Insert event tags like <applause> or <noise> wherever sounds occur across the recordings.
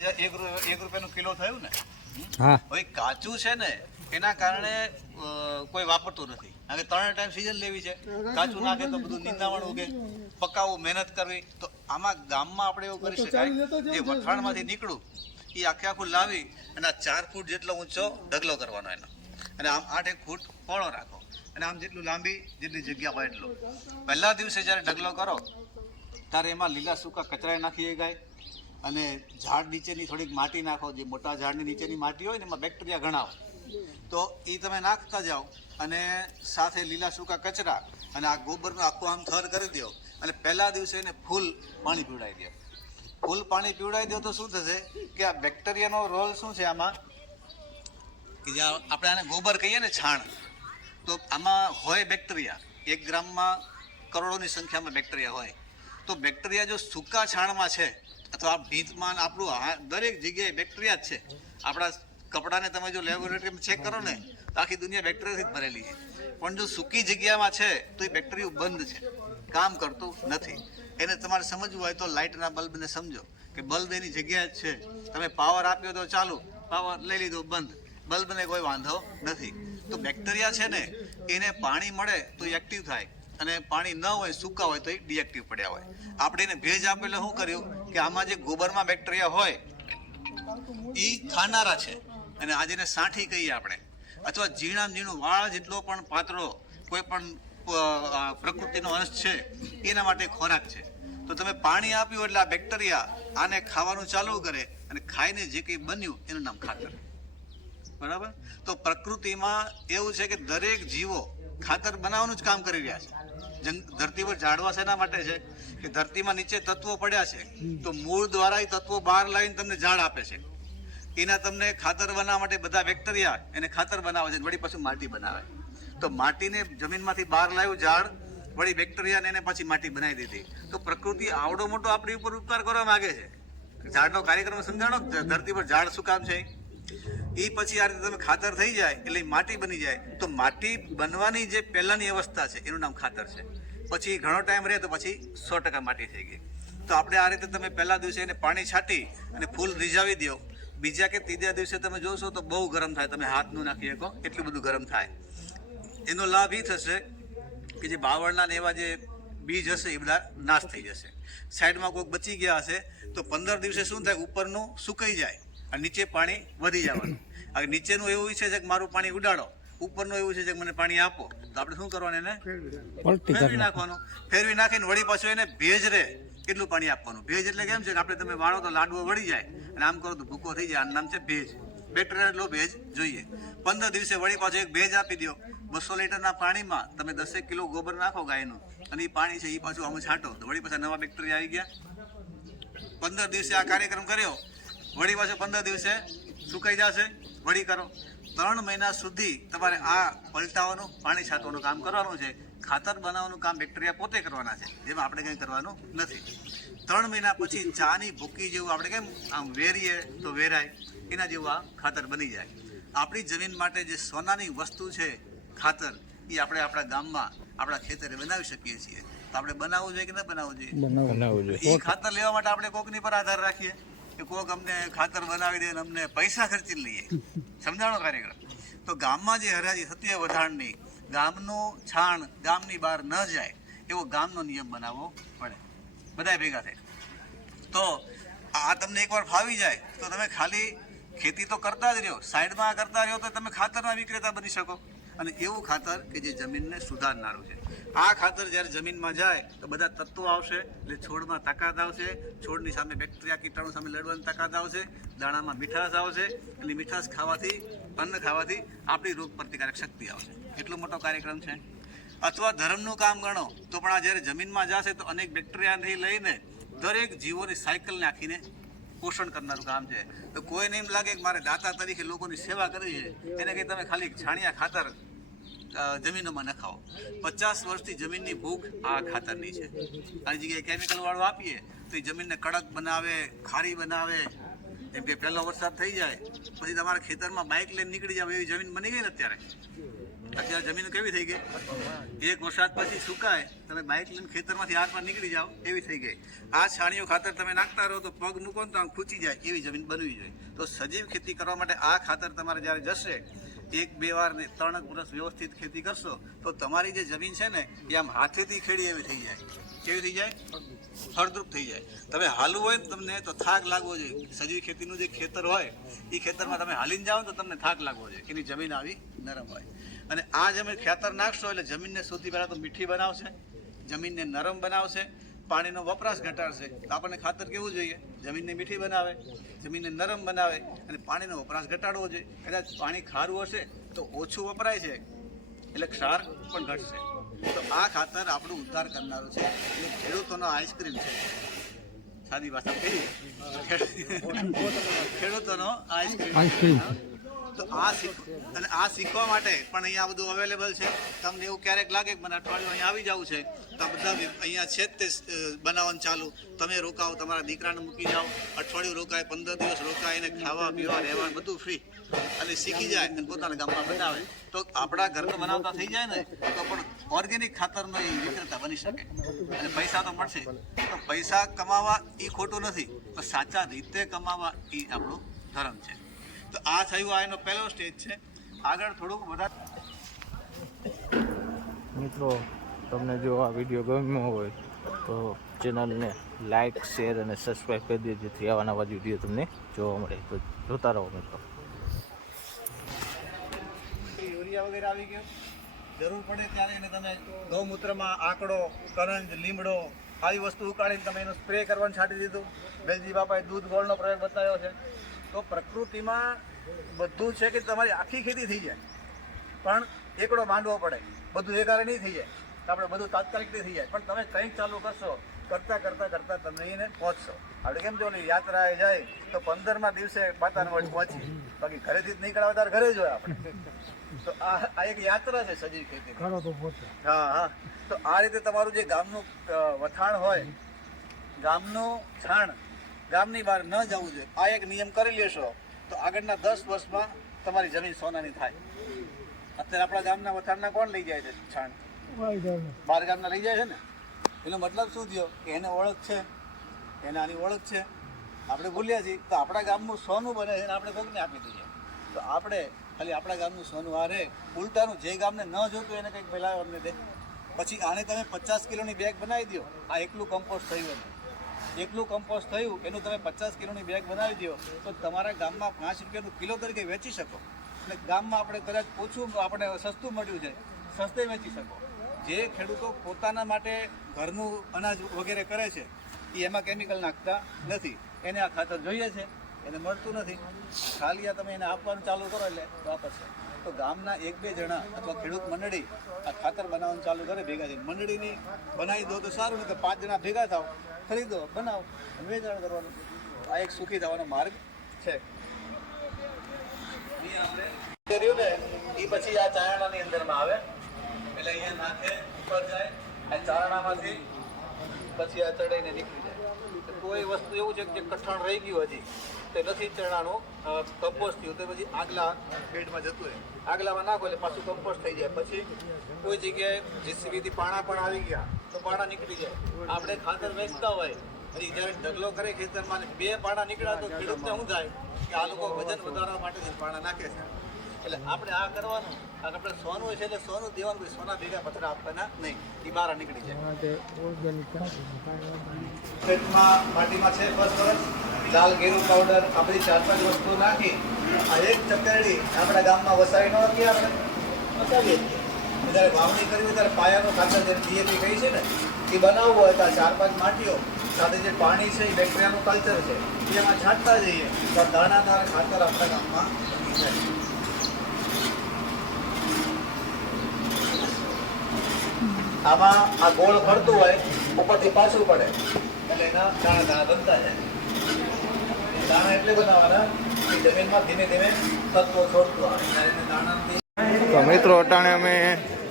એક એક રૂપિયાનું કિલો થયું ને? હા. હવે કાચું છે ને એના કારણે કોઈ વાપરતું નથી. કારણ કે ત્રણ ટાઈમ સિઝન લેવી છે. કાચું નાખે તો બધું નિંદામણ ઉગે. પકાવવું મહેનત કરવી. તો આમાં ગામમાં આપણે એવું કરી શકાય જે વખાણમાંથી નીકળું એ આખે આખું લાવી અને આ ચાર ફૂટ જેટલો ઊંચો ઢગલો કરવાનો એનો. અને આમ આઠ એક ફૂટ પહોળો રાખો. અને આમ જેટલું લાંબી જેટલી જગ્યા હોય એટલું પહેલા દિવસે જ્યારે ઢગલો કરો ત્યારે એમાં લીલા સૂકા કચરા નાખી શકાય અને ઝાડ નીચેની થોડીક માટી નાખો, જે મોટા ઝાડની નીચેની માટી હોય ને એમાં બેક્ટેરિયા ઘણા હોય તો એ તમે નાખતા જાઓ અને સાથે લીલા સૂકા કચરા અને આ ગોબરનો આખો આમ થર કરી દો અને પહેલા દિવસે એને ફૂલ પાણી પીવડાવી દો. ફૂલ પાણી પીવડાવી દો તો શું થશે કે આ બેક્ટેરિયાનો રોલ શું છે આમાં? કે જે આપણે આને ગોબર કહીએ ને છાણ, તો આમાં હોય બેક્ટેરિયા. એક ગ્રામમાં કરોડોની સંખ્યામાં બેક્ટેરિયા હોય. તો બેક્ટેરિયા જો સૂકા છાણમાં છે અથવા ભીંતમાં આપણું દરેક જગ્યાએ બેક્ટેરિયા જ છે. આપણા કપડાને તમે જો લેબોરેટરીમાં ચેક કરો ને, તો આખી દુનિયા બેક્ટેરિયાથી જ ભરેલી છે. પણ જો સૂકી જગ્યામાં છે, તો એ બેક્ટેરિયું બંધ છે. કામ કરતું નથી. એને તમારે સમજવું હોય તો લાઇટના બલ્બને સમજો કે બલ્બ એની જગ્યાએ જ છે. તમે પાવર આપ્યો તો ચાલુ પાવર લઈ લીધો, બંધ. બલ્બને કોઈ વાંધો નથી. તો બેક્ટેરિયા છે ને, એને પાણી મળે તો એક્ટિવ થાય. અને પાણી ન હોય, સૂકા હોય તો એ ડિએક્ટિવ પડ્યા હોય. આપણે એને ભેજ આપેલો શું કર્યું? કે આમાં જે ગોબરમાં બેક્ટેરિયા હોય એ ખાનારા છે. અને આજે એને સાંઠી કહીએ આપણે. અથવા ઝીણામ ઝીણું, વાળ જેટલો પણ પાતળો, કોઈ પણ પ્રકૃતિનો અંશ છે, એના માટે ખોરાક છે. તો તમે પાણી આપ્યું એટલે આ બેક્ટેરિયા આને ખાવાનું ચાલુ કરે અને ખાઈને જે કંઈ બન્યું, એનું નામ ખાતર. બરાબર? તો પ્રકૃતિમાં એવું છે કે દરેક જીવો ખાતર બનાવવાનું જ કામ કરી રહ્યા છે. ધરતી પર ઝાડવા શેના માટે છે? કે ધરતીમાં નીચે તત્વો પડ્યા છે, તો મૂળ દ્વારા એ તત્વો બહાર લાવીને તમને ઝાડ આપે છે. એના તમને ખાતર બનાવવા માટે બધા બેક્ટેરિયા એને ખાતર બનાવે છે, વળી પાછું માટી બનાવે. તો માટીને જમીનમાંથી બહાર લાવ્યું ઝાડ, વળી બેક્ટેરિયાને એને પછી માટી બનાવી દીધી. તો પ્રકૃતિ આવડો મોટો આપણી ઉપર ઉપકાર કરવા માગે છે. ઝાડનો કાર્યક્રમ સમજાણો? ધરતી પર ઝાડ શું કામ છે? એ પછી આ રીતે તમે ખાતર થઈ જાય એટલે માટી બની જાય. તો માટી બનવાની જે પહેલાંની અવસ્થા છે, એનું નામ ખાતર છે. પછી ઘણો ટાઈમ રહે તો પછી સો ટકા માટી થઈ ગઈ. તો આપણે આ રીતે તમે પહેલા દિવસે એને પાણી છાંટી અને ફૂલ રીઝાવી દો. બીજા કે ત્રીજા દિવસે તમે જોશો તો બહુ ગરમ થાય. તમે હાથનું નાખી શકો, એટલું બધું ગરમ થાય. એનો લાભ એ થશે કે જે બાવળના એવા જે બીજ હશે, એ બધા નાશ થઈ જશે. સાઈડમાં કોઈક બચી ગયા હશે, તો પંદર દિવસે શું થાય? ઉપરનું સુકાઈ જાય અને નીચે પાણી વધી જવાનું. હવે નીચેનું એવું છે કે મારું પાણી ઉડાડો ઉપરનું એવું છે કે મને પાણી આપો. તો આપણે શું કરવાનું એને? ફેરવી નાખવાનું. ફેરવી નાખીને વળી પાછું એને ભેજ રહે કેટલું પાણી આપવાનું? ભેજ એટલે કેમ છે કે આપણે તમે વાળો તો લાડવો વળી જાય અને આમ કરો તો ભૂકો થઈ જાય. આનું નામ છે ભેજ. બેટર એટલો ભેજ જોઈએ. પંદર દિવસે વળી પાછો એક ભેજ આપી દો બસો લીટરના પાણીમાં તમે દસેક કિલો ગોબર નાખો ગાયનું અને એ પાણી છે એ પાછું આમાં છાંટો. તો વળી પાછા નવા બેક્ટેરિયા આવી ગયા. પંદર દિવસે આ કાર્યક્રમ કર્યો. વળી પાછો પંદર દિવસે સુકાઈ જશે? વળી કરો. ત્રણ મહિના સુધી તમારે આ પલટાવાનું પાણી છાંટવાનું કામ કરવાનું છે. ખાતર બનાવવાનું કામ બેક્ટેરિયા પોતે કરવાના છે. જેમાં આપણે કંઈ કરવાનું નથી. ત્રણ મહિના પછી ચાની ભૂકી જેવું આપણે કેમ આમ વેરીએ તો વેરાય એના જેવું આ ખાતર બની જાય. આપણી જમીન માટે જે સોનાની વસ્તુ છે ખાતર એ આપણે આપણા ગામમાં આપણા ખેતરે બનાવી શકીએ છીએ. તો આપણે બનાવવું જોઈએ કે ન બનાવવું જોઈએ? બનાવવું જોઈએ. એ ખાતર લેવા માટે આપણે કોકની પર આધાર રાખીએ? કે કોક અમને ખાતર બનાવી દે અમને પૈસા ખર્ચી લઈએ. સમજાણો કાર્યક્રમ? તો ગામમાં જે હરાજી થતી હોય વધારણની ગામનું છાણ ગામની બહાર ન જાય, એવો ગામનો નિયમ બનાવવો પડે. બધાય ભેગા થાય તો આ તમને એકવાર ફાવી જાય, તો તમે ખાલી ખેતી તો કરતા જ રહ્યો. સાઈડમાં કરતા રહ્યો તો તમે ખાતરના વિક્રેતા બની શકો. અને એવું ખાતર કે જે જમીનને સુધારનારું છે. આ ખાતર જ્યારે જમીનમાં જાય તો બધા તત્વો આવશે, એટલે છોડમાં તાકાત આવશે, છોડની સામે બેક્ટેરિયા કીટાણુ સામે લડવાની તાકાત આવશે, દાણામાં મીઠાશ આવશે એટલે મીઠાશ ખાવાથી, અન્ન ખાવાથી આપણી રોગ પ્રતિકારક શક્તિ આવશે. એટલો મોટો કાર્યક્રમ છે. અથવા ધર્મનું કામ ગણો, તો પણ આ જ્યારે જમીનમાં જશે તો અનેક બેક્ટેરિયાથી લઈને દરેક જીવોની સાયકલ નાખીને પોષણ કરનારું કામ છે. તો કોઈને એમ લાગે કે મારે દાતા તરીકે લોકોની સેવા કરવી છે, એને કંઈ તમે ખાલી છાણિયા ખાતર જમીનોમાં નખાવો. પચાસ વર્ષથી જમીનની ભૂખ આ ખાતરની છે. આની જગ્યાએ કેમિકલ વાળું આપીએ તો એ જમીનને કડક બનાવે, ખારી બનાવે. જેમ કે પહેલો વરસાદ થઈ જાય, પછી તમારા ખેતરમાં બાઇક લઈને નીકળી જાવ એવી જમીન બની ગઈ ને અત્યારે? અત્યારે જમીન કેવી થઈ ગઈ? એક વરસાદ પછી સુકાય, તમે બાઇક લઈને ખેતરમાંથી આર નીકળી જાઓ એવી થઈ ગઈ. આ છાણીઓ ખાતર તમે નાખતા રહો તો પગ મૂકો ને તો આમ ખૂંચી જાય, એવી જમીન બનવી જોઈએ. તો સજીવ ખેતી કરવા માટે આ ખાતર તમારે જ્યારે જશે એક, બે વાર ને ત્રણ વર્ષ વ્યવસ્થિત ખેતી કરશો, તો તમારી જે જમીન છે ને, એ આમ હાથેથી ખેડી એવી થઈ જાય. કેવી થઈ જાય? ફળદ્રુપ થઈ જાય. તમે હાલવું હોય ને તમને, તો થાક લાગવો જોઈએ. સજીવી ખેતીનું જે ખેતર હોય, એ ખેતરમાં તમે હાલીને જાઓ તો તમને થાક લાગવો જોઈએ એની જમીન આવી નરમ હોય. અને આ જમીન ખેતર નાખશો, એટલે જમીનને સૌથી પહેલાં તો મીઠી બનાવશે, જમીનને નરમ બનાવશે પાણીનો વપરાશ ઘટાડશે. તો આપણને ખાતર કેવું જોઈએ? જમીનને મીઠી બનાવે જમીનને નરમ બનાવે અને પાણીનો વપરાશ ઘટાડવો જોઈએ. કદાચ પાણી ખારું હશે તો ઓછું વપરાય છે એટલે ક્ષાર પણ ઘટશે. તો આ ખાતર આપણું ઉદ્ધાર કરનારું છે. એટલે ખેડૂતોનો આઈસ્ક્રીમ છે. સાદી ભાષા કહીએ <laughs> ખેડૂતોનો આઈસ્ક્રીમ. તો આ અને આ શીખવા માટે પણ અહીંયા બધું અવેલેબલ છે. તમને એવું ક્યારેક લાગે કે મને અઠવાડિયું અહીંયા આવી જવું છે, તો બધા અહીંયા છે જ તે બનાવવાનું ચાલુ. તમે રોકાઓ, તમારા દીકરાને મૂકી જાઓ. અઠવાડિયું રોકાય, પંદર દિવસ રોકાય, એને ખાવા, પીવા રહેવા બધું ફ્રી અને શીખી જાય અને પોતાના ગામમાં બનાવે. તો આપણા ઘરમાં બનાવતા થઈ જાય ને, તો પણ ઓર્ગેનિક ખાતરનો એ વિક્રેતા બની શકે. અને પૈસા તો મળશે. તો પૈસા કમાવા એ ખોટું નથી, પણ સાચા રીતે કમાવા એ આપણું ધર્મ છે. તો આ થયું આ એનો પહેલો સ્ટેજ છે. આગળ થોડુંક વધારે મિત્રો તમને જો આ વીડિયો ગમ્યો હોય તો ચેનલને લાઇક શેર અને સબસ્ક્રાઈબ કરી દે જેથી આવા નવા વીડિયો તમને જોવા મળે. તો જોતા રહો મિત્રો. યુરિયા વગેરે આવી ગયો. જરૂર પડે ત્યારે એને તમે ગૌમૂત્રમાં આંકડો કરંજ લીમડો આવી વસ્તુ ઉકાળીને તમે એનો સ્પ્રે કરવાનું છાંટી દીધું. વેલજી બાપાએ દૂધ ગોળનો પ્રયોગ બતાવ્યો છે. તો પ્રકૃતિમાં બધું છે કે તમારી આખી ખેતી થઈ જાય. પણ એકડો માંડવો પડે. બધું એકારે નહીં થઈ જાય. તો આપણે બધું તાત્કાલિક થઈ જાય. પણ તમે કંઈક ચાલુ કરશો કરતાં કરતાં કરતાં તમે એને પહોંચશો. આપણે કેમ જો યાત્રાએ જાય તો પંદરમા દિવસે વડ પહોંચી બાકી ઘરેથી જ નીકળાવે ત્યારે ઘરે જ હોય આપણે. તો આ આ એક યાત્રા છે સજીવ ખેતી. હા હા. તો આ રીતે તમારું જે ગામનું વથાણ હોય ગામનું છાણ ગામની બહાર ન જવું જોઈએ. આ એક નિયમ કરી લેશો તો આગળના દસ વર્ષમાં તમારી જમીન સોનાની થાય. અત્યારે આપણા ગામના વથાણના કોણ લઈ જાય છે છાણ? બાર ગામના લઈ જાય છે ને? એનો મતલબ શું થયો? કે એને ઓળખ છે. એને આની ઓળખ છે. આપણે ભૂલ્યા છીએ. તો આપણા ગામનું સોનું બને છે આપણે કોકને આપી દઈએ. તો આપણે ખાલી આપણા ગામનું સોનું આ રે. ઉલટાનું જે ગામને ન જોતું એને કંઈક પહેલાં અમને દે. પછી આને તમે પચાસ કિલોની બેગ બનાવી દો આ એકલું કમ્પોસ્ટ થયું એનું એકલું કમ્પોસ્ટ થયું, એનું તમે પચાસ કિલોની બેગ બનાવી દો, તો તમારા ગામમાં પાંચ રૂપિયાનું કિલો તરીકે વેચી શકો. અને ગામમાં આપણે કદાચ ઓછું આપણે સસ્તું મળ્યું છે, સસ્તે વેચી શકો. જે ખેડૂતો પોતાના માટે ઘરનું અનાજ વગેરે કરે છે, એ એમાં કેમિકલ નાખતા નથી. એને આ ખાતર જોઈએ છે, એને મળતું નથી. ખાલી આ તમે એને આપવાનું ચાલુ કરો એટલે વાપરશે તો ગામના એક બે જણા અથવા ખેડૂત મંડળી આ ખાતર બનાવવાનું ચાલુ કરે, ભેગા થઈ મંડળીની બનાવી દો તો સારું નહીં તો પાંચ જણા ભેગા થાવ ખરીદો, બનાવો. વેચાણ કરવાનું. આ એક સુખી થવાનો માર્ગ છે. કર્યું ને એ પછી આ ચારણાની અંદરમાં આવે. એટલે અહીંયા નાખે, ઉપર જાય, આ ચારણામાંથી પછી આ ચડાઈને નીકળી જાય. કોઈ વસ્તુ એવું છે કે કઠણ રહી ગયું હજી, તે નથી ચણાનું કમ્પોસ્ટ થયું, તો પછી આગલા પેટમાં જતું રહે. આગલામાં નાખો એટલે પાછું કમ્પોસ્ટ થઈ જાય. પછી કોઈ જગ્યાએ જીસીબીથી પાણા પણ આવી ગયા. તો પાણા નીકળી જાય. આપણે ખાતર વેચતા હોય, અને જ્યારે ઢગલો કરે ખેતરમાં, બે પાણા નીકળ્યા તો ખેડૂતને શું થાય? કે આ લોકો વજન વધારવા માટે પાણા નાખે છે. એટલે આપણે આ કરવાનું. આપણે સોનું છે એટલે સોનું દેવાનું કોઈ સોના ભેગા પથ્થર આપવાના નહીં. એ બહાર નીકળી જાય. ખેતમાં માટીમાં છે ફોસ્ફરસ લાલ ઘેરું પાવડર આપણી ચાર પાંચ વસ્તુઓ નાખી. આ એક ચકરડી આપણા ગામમાં વસાવી ન આપણે. વસાવીએ છીએ વાવણી કરવી ત્યારે પાયાનો ખાતર જે ડીએપી કહી છે ને, એ બનાવવું હોય તો ચાર પાંચ માટીઓ સાથે જે પાણી છે એ બેક્ટેરિયાનું કલ્ચર છે એમાં છાંટતા જઈએ તો દાણાદાર ખાતર આપણા ગામમાં બની જાય. આમાં આ ગોળ ફરતું હોય, ઉપરથી પાછું પડે, એટલે એના દાણા દાણા બનતા જાય. દાણા એટલે બનાવવાના કે જમીનમાં ધીમે ધીમે તત્વો છોડતું આવે. ત્યારે દાણાથી મિત્રો, અટાણે અમે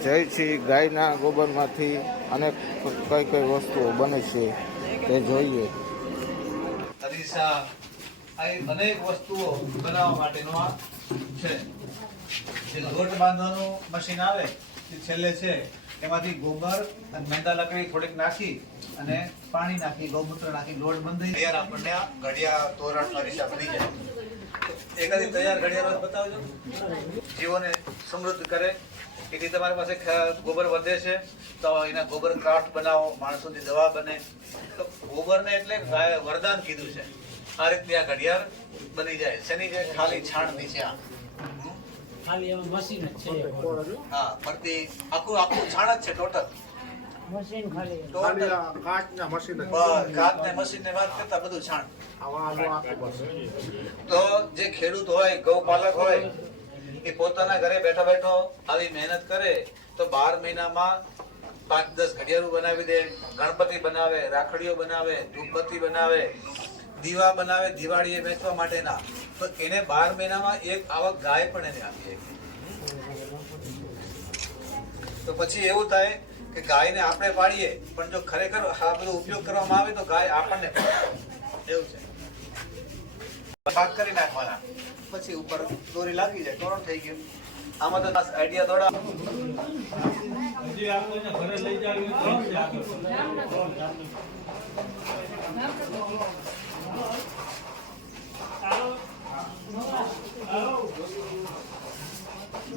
જઈ છીએ ગાયના ગોબરમાંથી અનેક કઈ કઈ વસ્તુઓ બને છે તે જોઈએ. અરીસા અનેક વસ્તુઓ બનાવવા માટેનો આ છે. જે લોટ બાંધવાનું મશીન આવે તે છેલ્લે છે એમાંથી ગોબર અને મેંદા લકડી થોડીક નાખી અને પાણી નાખી ગૌમૂત્ર નાખી લોટ બંધી તૈયાર આપણને આ ઘડિયા તોરણ અરીસા બની જાય. એકાદી તૈયાર ઘડિયાળ બતાવજો. જીવોને સમૃદ્ધ કરે. એથી તમારી પાસે ગોબર વધે છે તો એના ગોબર ક્રાફ્ટ બનાવો માણસોની દવા બને. તો ગોબરને એટલે વરદાન કીધું છે. આ રીતની આ ઘડિયાળ બની જાય. શેની છે? ખાલી છાણની છે આ. ખાલી એમાં મશીન જ છે હા ફરતી આખું આખું છાણ જ છે ટોટલ. મશીન ખાલી મશીન ને વાત કરતા બધું છાણ. તો જે ખેડૂત હોય ગૌપાલક હોય એ પોતાના ઘરે બેઠો બેઠો આવી મહેનત કરે તો બાર મહિનામાં પાંચ દસ ઘડિયાળું બનાવી દે, ગણપતિ બનાવે, રાખડીઓ બનાવે, ધૂપબત્તી બનાવે, દીવા બનાવે દિવાળીએ વેચવા માટેના. તો એને બાર મહિનામાં એક આવક ગાય પણ એને આપીએ તો પછી એવું થાય કે ગાયને આપણે પાડીએ, પણ જો ખરેખર આ બધો ઉપયોગ કરવામાં આવે તો ગાય આપણને એવું છે. ભાગ કરી નાખવાના. પછી ઉપર દોરી લાગી જાય, તોરણ થઈ ગયું. આમાં તો ખાસ આઈડિયા થોડા.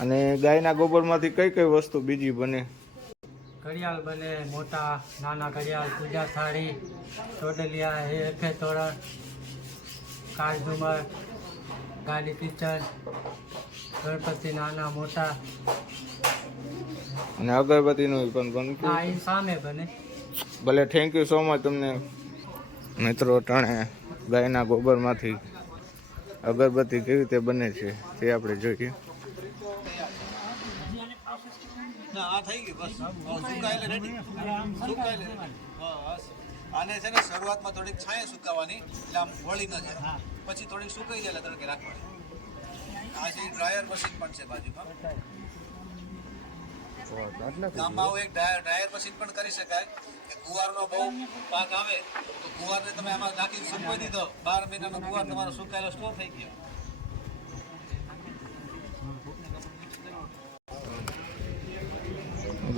અને ગાયના ગોબરમાંથી કઈ કઈ વસ્તુ બીજી બને? ઘડિયાળ બને મોટા નાના ઘડિયાળ પૂજા થાળી ટોડલિયા એફે તોરણ કાળઝુમર ગાડી કિચન ગણપતિ નાના મોટા. અને અગરબત્તીનું પણ બનતું હા એ સામે બને. ભલે થેન્ક યુ સો મચ તમને મિત્રો અટાણે ગાયના ગોબરમાંથી અગરબત્તી કેવી રીતે બને છે તે આપણે જોઈએ. ના, આ થઈ ગયું, બસ. સુકાયેલે રેડી આને છે ને શરૂઆતમાં થોડીક છાંય સુકાવાની, એટલે આમ વળી ન જાય. પછી થોડીક સુકાઈ જાય તડકે રાખવાની. આ છે ડ્રાયર મશીન પણ છે બાજુમાં. ગામમાં એક ડ્રાયર મશીન પણ કરી શકાય. કે ગુવારનો બહુ પાક આવે, તો ગુવારને તમે આમાં નાખીને સુકવી દીધો. બાર મહિનાનો ગુવાર તમારો સુકાયેલો સ્ટોર થઈ ગયો.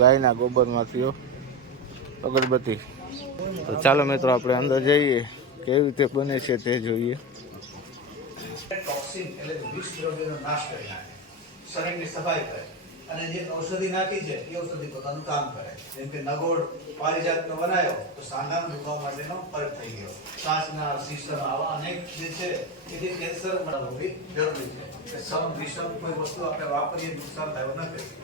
ગાયના ગોબરમાંથી થયો અગરબત્તી. તો ચાલો મિત્રો, આપણે અંદર જઈએ. કેવી રીતે બને છે તે જોઈએ. અને જે ઔષધિ નાખી છે, એ ઔષધિ પોતાનું કામ કરે. જેમ કે નગોડ પારિજાતનો બનાવ્યો, તો સાંધાના દુખાવા માટેનો ફરક થઈ ગયો. શ્વાસના શિસ્તના આવા અનેક જે છે, એ કેન્સર હોવી જરૂરી છે. સમ, વિષમ કોઈ વસ્તુ આપણે વાપરીએ, નુકસાન થાય એવું ન કરીએ